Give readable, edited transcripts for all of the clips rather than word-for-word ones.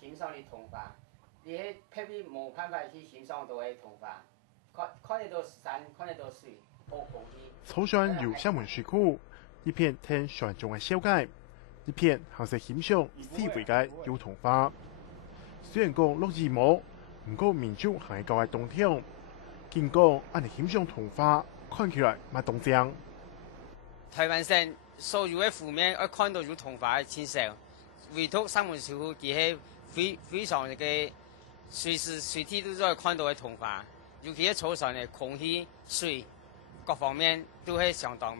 欣赏的童话，你迄特别无办法去欣赏到迄童话，看得到山，看得到水，好空气。草船由厦门水库，一片听船中的小街，一片行是欣赏四维嘅幼童话。虽然讲落雨毛，不过民众还是高爱动听。见讲按你欣赏童话，看起来蛮动静。台湾省所有的负面，我看到有童话的倾向，唯独厦门水库，佢係非常那个随时随地都在看到的童话，尤其喺草上的空气、水各方面都係相当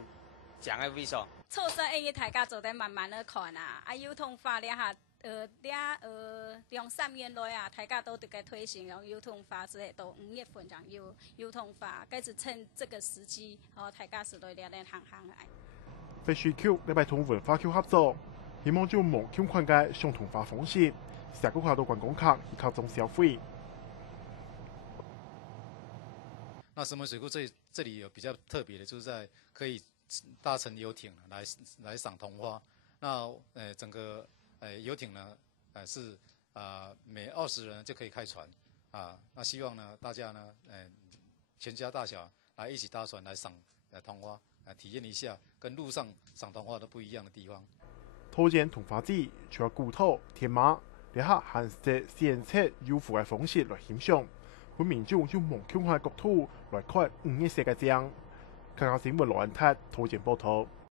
强的非常。草山嘅大家做得慢慢的看啊，幼童话咧下。2-3年来啊，大家都得个推行幼童话，之类都5月份讲幼童话，该是趁这个时机，大家是来练行来。非水区礼拜同文化区合作，希望就梦境款嘅上童话方式，成个下到观光客去靠中消费。那石门水库这里有比较特别的，就是在可以搭乘游艇来赏桐花。那整个游艇呢，是每20人就可以开船啊。那希望呢，大家呢，全家大小来一起搭船来赏桐花，体验一下跟路上赏桐花都不一样的地方。推荐童话节，除了古土、天马，你下还是现切优富嘅方式来欣赏，本民众用梦境嘅角度来看5月世界奖。香港新闻罗安泰推荐报道。